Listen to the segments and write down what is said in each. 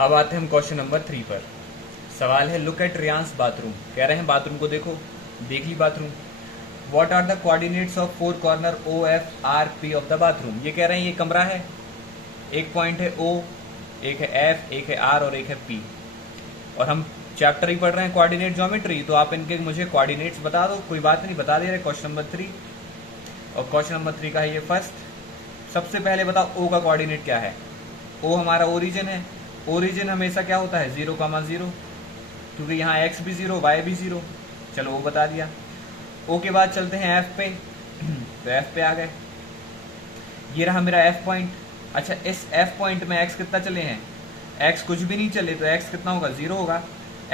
अब आते हैं हम क्वेश्चन नंबर 3 पर। सवाल है लुक एट रियांस बाथरूम। कह रहे हैं बाथरूम को देखो, देख ली bathroom. What are the coordinates of four corner O F R P of the bathroom. ये कह रहे हैं ये कमरा है, एक पॉइंट है ओ, एक है एफ, एक है आर और एक है पी। और हम चैप्टर ही पढ़ रहे हैं कोऑर्डिनेट ज्योमेट्री, तो आप इनके मुझे कोऑर्डिनेट्स बता दो। कोई बात नहीं, बता दे रहे। क्वेश्चन नंबर 3 और क्वेश्चन नंबर 3 का है ये फर्स्ट। सबसे पहले बताओ ओ का कोऑर्डिनेट क्या है। ओ हमारा ओरिजिन है। ओरिजिन हमेशा क्या होता है 0,0, क्योंकि यहाँ एक्स भी 0 वाई भी 0। चलो वो बता दिया। ओ के बाद चलते हैं एफ पे, तो एफ पे आ गए। ये रहा मेरा एफ पॉइंट। अच्छा, इस एफ पॉइंट में एक्स कितना चले हैं, एक्स कुछ भी नहीं चले, तो एक्स कितना होगा 0 होगा।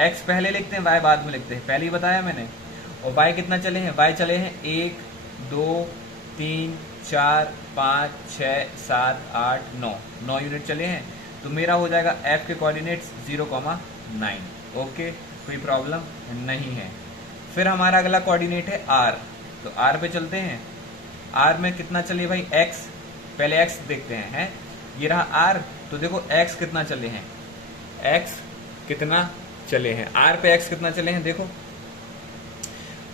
एक्स पहले लिखते हैं, वाई बाद में लिखते हैं, पहले ही बताया मैंने। और वाई कितना चले हैं, वाई चले हैं 1 2 3 4 5 6 7 8 9 यूनिट चले हैं। तो मेरा हो जाएगा एफ के कोऑर्डिनेट्स 0,9। ओके, कोई प्रॉब्लम नहीं है। फिर हमारा अगला कोऑर्डिनेट है आर, तो आर पे चलते हैं। आर में कितना चले भाई एक्स, पहले एक्स देखते हैं। ये रहा आर, तो देखो एक्स कितना चले हैं, एक्स कितना चले हैं। आर पे एक्स कितना चले हैं देखो,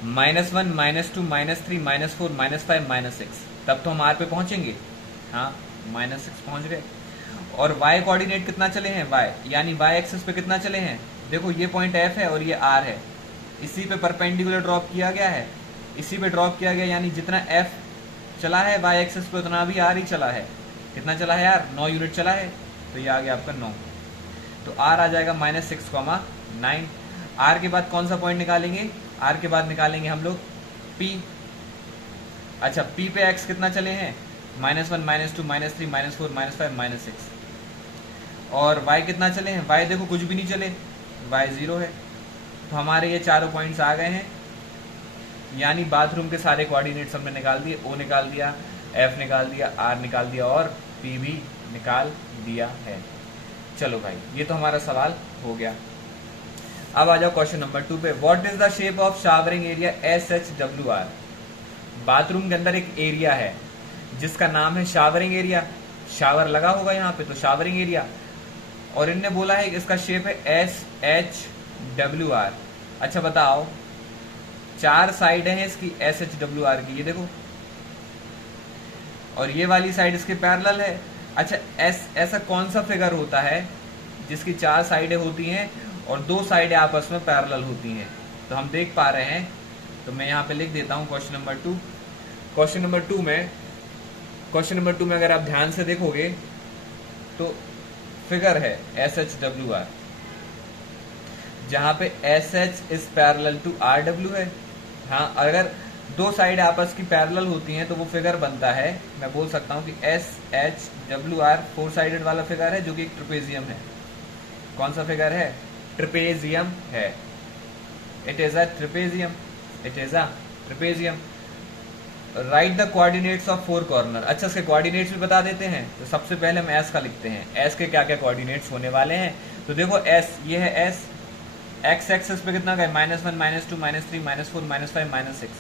-1 -2 -3 -4 -5 -6। तब तो हम आर पे पहुंचेंगे। हाँ, -6 पहुंच गए। और y कोऑर्डिनेट कितना चले हैं, y यानी y एक्सिस पे कितना चले हैं। देखो ये पॉइंट f है और ये r है, इसी पे परपेंडिकुलर ड्रॉप किया गया है, इसी पे ड्रॉप किया गया, यानी जितना f चला है y एक्सिस पे उतना भी r ही चला है। कितना चला है यार, 9 यूनिट चला है, तो ये आ गया आपका 9। तो r आ जाएगा -6,9। r के बाद कौन सा पॉइंट निकालेंगे, r के बाद निकालेंगे हम लोग p। अच्छा, p पे x कितना चले हैं, -1 -2 -3 -4 -5 -6। और y कितना चले हैं, y देखो कुछ भी नहीं चले, y 0 है। तो हमारे ये चारों पॉइंट्स आ गए हैं, यानी बाथरूम के सारे कोऑर्डिनेट्स हमने निकाल दिए। o निकाल दिया, f निकाल दिया, r निकाल दिया और p भी निकाल दिया है। चलो भाई, ये तो हमारा सवाल हो गया। अब आ जाओ क्वेश्चन नंबर 2 पे। What is the shape of showering area SHWR। Bathroom के अंदर एक एरिया है जिसका नाम है शावरिंग एरिया। शावर लगा होगा यहाँ पे, तो शावरिंग एरिया। और इनने बोला है इसका शेप है SHWR। अच्छा बताओ, 4 साइड हैं इसकी SHWR की, ये देखो, और ये वाली साइड इसके पैरेलल है। अच्छा, ऐसा कौन सा फिगर होता है जिसकी 4 साइडें होती हैं और 2 साइडें आपस में पैरेलल होती हैं। तो हम देख पा रहे हैं, तो मैं यहाँ पे लिख देता हूँ क्वेश्चन नंबर 2। क्वेश्चन नंबर 2 में अगर आप ध्यान से देखोगे तो फिगर है SHWR, जहां पे SH is parallel to RW है। हाँ, अगर 2 साइड आपस की पैरेलल होती हैं तो वो फिगर बनता है, मैं बोल सकता हूं कि SHWR 4 साइडेड वाला फिगर है, जो कि एक ट्रेपेजियम है। कौन सा फिगर है, ट्रेपेजियम है। It is a trapezium, it is a trapezium. Right the coordinates of 4 corner. अच्छा, इसके कोऑर्डिनेट्स भी बता देते हैं। तो सबसे पहले हम एस का लिखते हैं, एस के क्या क्या कोऑर्डिनेट्स होने वाले हैं। तो देखो एस, ये है एस, एक्स एक्सिस पे कितना गए, -1 -2 -3 -4 -5 -6।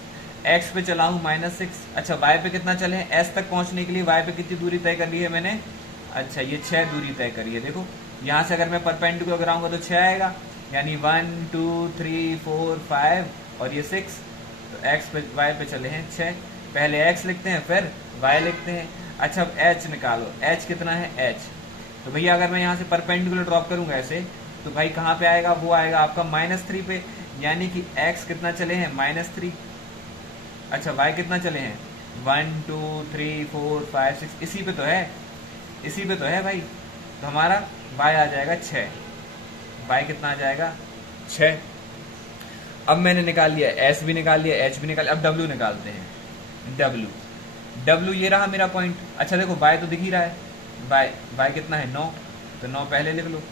एक्स पे चला हूँ -6। अच्छा, वाई पे कितना चले हैं, एस तक पहुंचने के लिए वाई पे कितनी दूरी तय कर ली है मैंने। अच्छा, ये 6 दूरी तय करी है। देखो यहाँ से अगर मैं परपेंडिकुलर कराऊंगा तो 6 आएगा, यानी 1 2 3 4 5 और ये 6। तो एक्स पे वाई पे चले हैं 6। पहले x लिखते हैं फिर y लिखते हैं। अच्छा, अब h निकालो, h कितना है h। तो भैया अगर मैं यहाँ से परपेंडिकुलर ड्रॉप करूंगा ऐसे, तो भाई कहाँ पे आएगा, वो आएगा आपका -3 पे, यानी कि x कितना चले हैं -3। अच्छा, y कितना चले हैं 1 2 3 4 5 6, इसी पे तो है, इसी पे तो है भाई। तो हमारा y आ जाएगा 6, y कितना आ जाएगा 6। अब मैंने निकाल लिया s भी निकाल लिया, h भी निकाल लिया। अब w निकालते हैं, W ये रहा मेरा पॉइंट। अच्छा देखो, y तो दिख ही रहा है, y कितना है 9, तो 9 पहले लिख लो।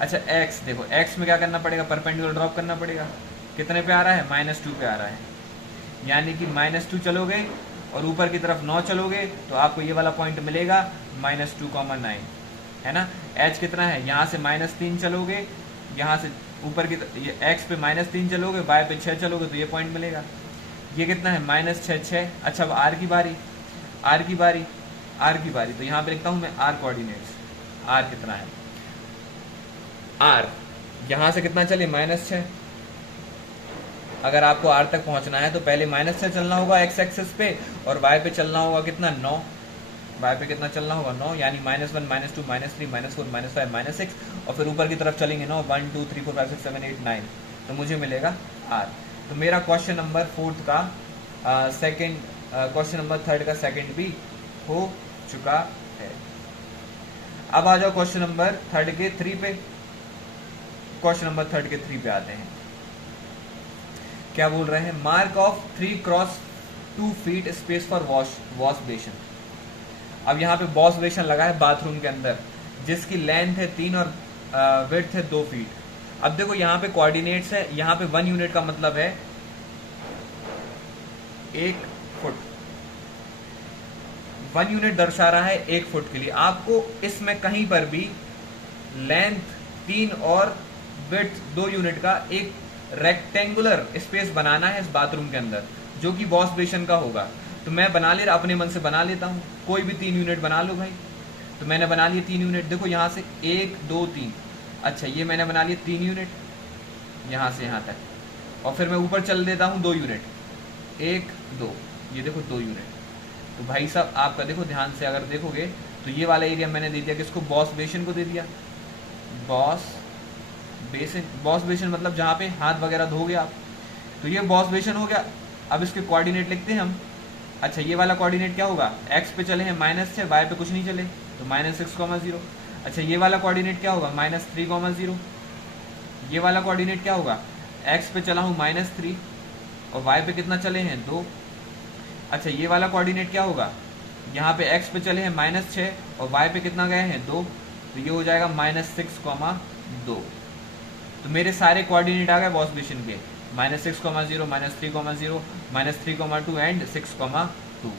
अच्छा, x देखो, x में क्या करना पड़ेगा, परपेंडिकुलर ड्रॉप करना पड़ेगा। कितने पे आ रहा है, -2 पे आ रहा है, यानी कि -2 चलोगे और ऊपर की तरफ 9 चलोगे तो आपको ये वाला पॉइंट मिलेगा -2,9, है ना। h कितना है, यहाँ से -3 चलोगे, यहाँ से ऊपर की x पे -3 चलोगे, y पे 6 चलोगे तो ये पॉइंट मिलेगा। ये कितना है -6। अच्छा, अब r की बारी, तो यहाँ पे लिखता हूँ मैं r कोऑर्डिनेट्स। r कितना है, आर, यहां से कितना चले -6। अगर आपको आर तक पहुंचना है तो पहले -6 चलना होगा एक्स एक्सिस पे, और वाई पे चलना होगा कितना 9। वाई पे कितना चलना होगा 9, यानी -1 -2 -3 -4 -5 -6, और फिर ऊपर की तरफ चलेंगे 9 1 2 3 4 5 6 7 8 9, तो मुझे मिलेगा आर। तो मेरा क्वेश्चन नंबर 4 का सेकंड, क्वेश्चन नंबर 3 का सेकंड भी हो चुका है। अब आ जाओ क्वेश्चन नंबर 3 के 3 पे। क्वेश्चन नंबर 3 के 3 पे आते हैं। क्या बोल रहे हैं, mark of 3 cross 2 feet space for wash basin. अब यहाँ पे वॉश बेसिन लगा है बाथरूम के अंदर, जिसकी लेंथ है 3 और विड्थ है 2 फीट। अब देखो यहाँ पे कोऑर्डिनेट्स है, यहाँ पे 1 यूनिट का मतलब है 1 फुट। 1 यूनिट दर्शा रहा है 1 फुट के लिए। आपको इसमें कहीं पर भी लेंथ 3 और विड्थ 2 यूनिट का एक रेक्टेंगुलर स्पेस बनाना है इस बाथरूम के अंदर, जो कि वॉश बेसिन का होगा। तो मैं बना ले रहा, अपने मन से बना लेता हूं, कोई भी 3 यूनिट बना लो भाई। तो मैंने बना लिए 3 यूनिट। देखो यहां से 1 2 3, अच्छा ये मैंने बना लिए 3 यूनिट यहां से यहां तक, और फिर मैं ऊपर चल देता हूं 2 यूनिट, 1 2, ये देखो 2 यूनिट। तो भाई साहब आपका देखो ध्यान से अगर देखोगे तो ये वाला एरिया मैंने दे दिया किसको, वॉश बेसिन को दे दिया। वॉश बेसिन मतलब जहां पे हाथ वगैरह धोगे आप, तो ये वॉश बेसिन हो गया। अब इसके कोऑर्डिनेट लिखते हैं हम। अच्छा ये वाला कोऑर्डिनेट क्या होगा, एक्स पे चले हैं -6, वाई पे कुछ नहीं चले तो -6, 0। अच्छा ये वाला कोऑर्डिनेट क्या होगा, -3, 0। ये वाला कोऑर्डिनेट क्या होगा, एक्स पे चला हूं -3 और वाई पे कितना चले हैं 2। अच्छा ये वाला कोऑर्डिनेट क्या होगा, यहाँ पे एक्स पे चले हैं -6 और वाई पे कितना गए हैं 2, तो ये हो जाएगा -6, 2। तो मेरे सारे कोऑर्डिनेट आ गए वॉश बेसिन के, -6, 0 -3, 0 -3, 2 एंड 6, 2।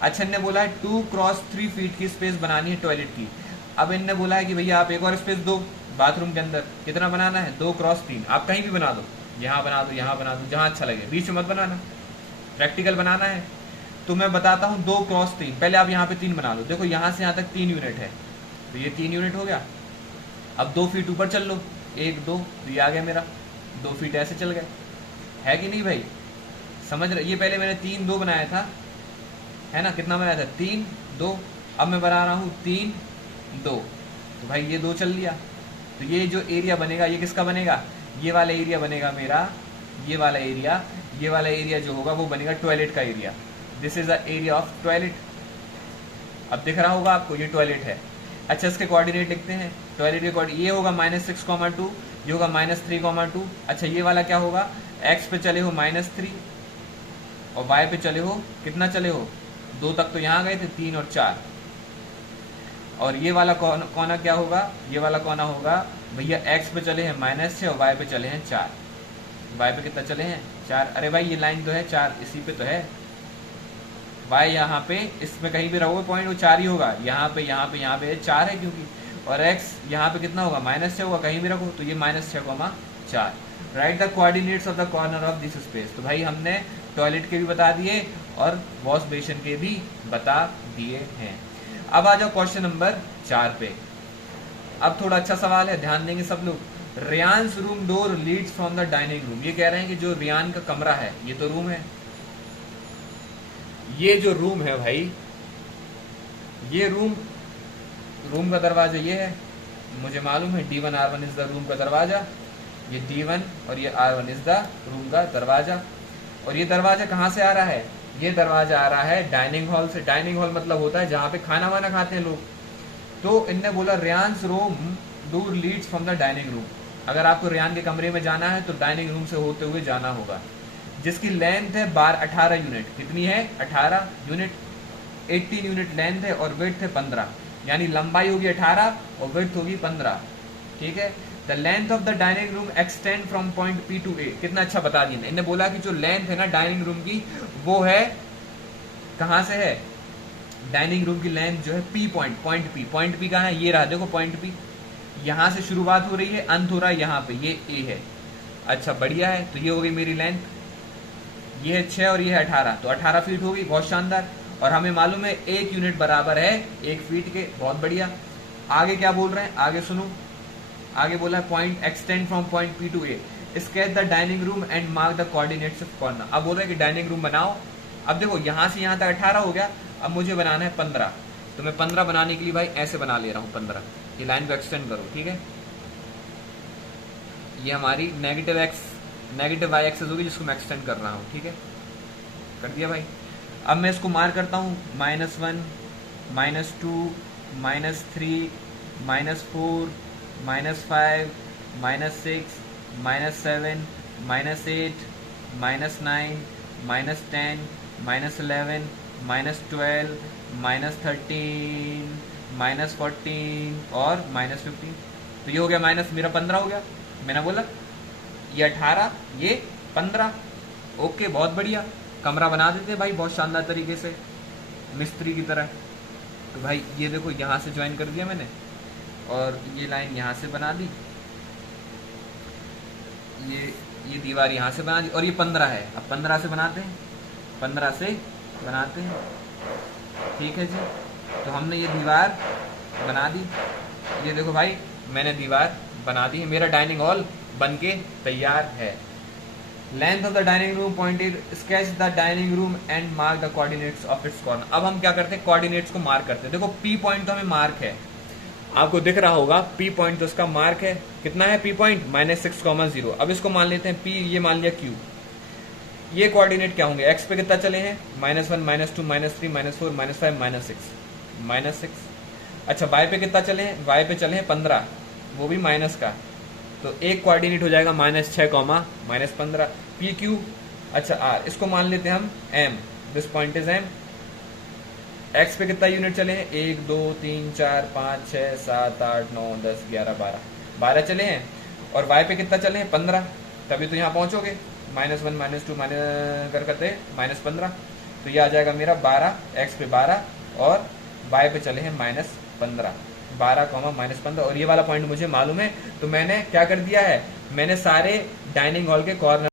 अच्छा इनने बोला है 2 क्रॉस 3 फीट की स्पेस बनानी है टॉयलेट की। अब इनने बोला है कि भैया आप एक और स्पेस दो बाथरूम के अंदर, कितना बनाना है 2 क्रॉस 3। आप कहीं भी बना दो, यहाँ बना दो, यहाँ बना दो, जहाँ अच्छा लगे, बीच में मत बनाना, प्रैक्टिकल बनाना है। तो मैं बताता हूँ 2 क्रॉस 3। पहले आप यहाँ पे 3 बना लो। देखो यहाँ से यहाँ तक 3 यूनिट है, तो ये 3 यूनिट हो गया। अब 2 फीट ऊपर चल लो, 1 2, तो ये आ गया मेरा 2 फीट, ऐसे चल गए, है कि नहीं भाई, समझ रहे। ये पहले मैंने 3 2 बनाया था, है ना, कितना बनाया था 3 2, अब मैं बना रहा हूँ 3 2, तो भाई ये 2 चल लिया। तो ये जो एरिया बनेगा ये किसका बनेगा, ये वाला एरिया बनेगा मेरा, ये वाला एरिया जो होगा वो बनेगा टॉयलेट का area. This is the area of toilet. अब दिख रहा होगा आपको, ये टॉयलेट है। अच्छा इसके कोऑर्डिनेट लिखते हैं, टॉयलेट के कोऑर्डिनेट ये होगा -6, 2, ये होगा -3, 2। अच्छा ये वाला क्या होगा, एक्स पे चले हो -3 और वाई पे चले हो, कितना चले हो 2 तक, तो यहाँ गए थे 3 और 4। और ये वाला कोना क्या होगा, ये वाला कोना होगा भैया एक्स पे चले हैं -6 और वाई पे चले हैं 4। वाई पे कितना चले हैं 4। अरे भाई ये लाइन तो है 4, इसी पे तो है। वाई यहाँ पे, इसमें कहीं भी रहोगे पॉइंट वो 4 ही होगा, यहाँ पे 4 है क्योंकि, और एक्स यहाँ पे कितना होगा -6 होगा, कहीं भी रखो, तो ये -6, 4। Right the coordinates of the corner of this space. तो भाई हमने टॉयलेट के भी बता दिए और वॉश बेसिन के भी बता दिए हैं। अब आ जाओ क्वेश्चन नंबर 4 पे। अब थोड़ा अच्छा सवाल है, ध्यान देंगे सब लोग। Riyan's room door leads from the dining room. ये कह रहे हैं कि जो रियान का कमरा है, ये तो रूम है, ये जो रूम है भाई, ये रूम का दरवाजा ये है, मुझे मालूम है D1 R1 is the room का दरवाजा, ये D1 और ये R1 इज द रूम का दरवाजा। और ये दरवाजा कहाँ से आ रहा है, ये दरवाजा आ रहा है डाइनिंग हॉल से। डाइनिंग हॉल मतलब होता है जहाँ पे खाना वाना खाते हैं लोग। तो इनने बोला Riyan's room door leads from the dining room. अगर आपको रियान के कमरे में जाना है तो डाइनिंग रूम से होते हुए जाना होगा, जिसकी लेंथ है 18 यूनिट। कितनी है 18 यूनिट, 18 यूनिट लेंथ है और विड्थ है 15, यानी लंबाई होगी 18 और विड्थ होगी 15। ठीक है। The length of the dining room extend from point P to A। कितना अच्छा बता दिया। इन्होंने बोला कि जो लेंथ है ना डाइनिंग रूम की, वो है कहां से है, डाइनिंग रूम की लेंथ जो है पॉइंट P कहाँ है, ये रहा देखो पॉइंट P। यहां से शुरुआत हो रही है, अंत हो रहा है यहाँ पे, ये A है। अच्छा बढ़िया है। तो ये हो गई मेरी लेंथ, ये है 6 और ये है 18, तो 18 फीट होगी। बहुत शानदार। और हमें मालूम है 1 यूनिट बराबर है 1 फीट के। बहुत बढ़िया। आगे क्या बोल रहे हैं, आगे सुनो। आगे बोला है point extend from point P to A, sketch the dining room and mark the coordinates of corner. अब बोल रहे हैं कि डाइनिंग रूम बनाओ। अब देखो यहाँ से यहाँ तक 18 हो गया, अब मुझे बनाना है 15, तो मैं 15 बनाने के लिए भाई ऐसे बना ले रहा हूँ 15। ये लाइन को एक्सटेंड करो, ठीक है। ये हमारी नेगेटिव वाई एक्सेस होगी जिसको मैं एक्सटेंड कर रहा हूँ, ठीक है, कर दिया भाई। अब मैं इसको मार्क करता हूँ -1, -2, -3, -4, -5, -6, -7, -8, -9, -10, -11, -12, -13, -14 और -15। तो ये हो गया माइनस मेरा 15 हो गया। मैंने बोला ये 18, ये 15। ओके, बहुत बढ़िया, कमरा बना देते भाई बहुत शानदार तरीके से मिस्त्री की तरह। तो भाई ये देखो यहाँ से ज्वाइन कर दिया मैंने, और ये लाइन यहाँ से बना दी, ये दीवार यहाँ से बना दी, और ये 15 है। अब 15 से बनाते हैं, 15 से बनाते हैं, ठीक है जी। तो हमने ये दीवार बना दी, ये देखो भाई मैंने दीवार बना दी है, मेरा डाइनिंग हॉल बन के तैयार है। Length of the dining room pointed, sketch the dining room and mark the coordinates of its corner. अब हम क्या करते हैं, कोऑर्डिनेट्स को मार्क करते हैं। देखो पी पॉइंट तो हमें मार्क है, आपको दिख रहा होगा पी पॉइंट तो उसका मार्क है। कितना है पी पॉइंट, -6, 0। अब इसको मान लेते हैं पी, ये मान लिया क्यू। ये कोऑर्डिनेट क्या होंगे, एक्स पे कितना चले हैं, -1, -2, -3, -4, -5, -6। अच्छा वाई पे कितना चले हैं, वाई पे चले हैं 15, वो भी माइनस का। तो एक कोऑर्डिनेट हो जाएगा -6, -15, पी क्यू। अच्छा आर, इसको मान लेते हैं हम M, this point is M. X पे कितना यूनिट चले हैं, 1, 2, 3, 4, 5, 6, 7, 8, 9, 10, 11, 12 चले हैं। और वाई पे कितना चले हैं, 15, तभी तो यहाँ पहुंचोगे। -1, -2 करते -15, तो ये आ जाएगा मेरा 12, एक्स पे 12 और वाई पे चले हैं -15, 12, -15। और ये वाला पॉइंट मुझे मालूम है, तो मैंने क्या कर दिया है, मैंने सारे डाइनिंग हॉल के कॉर्नर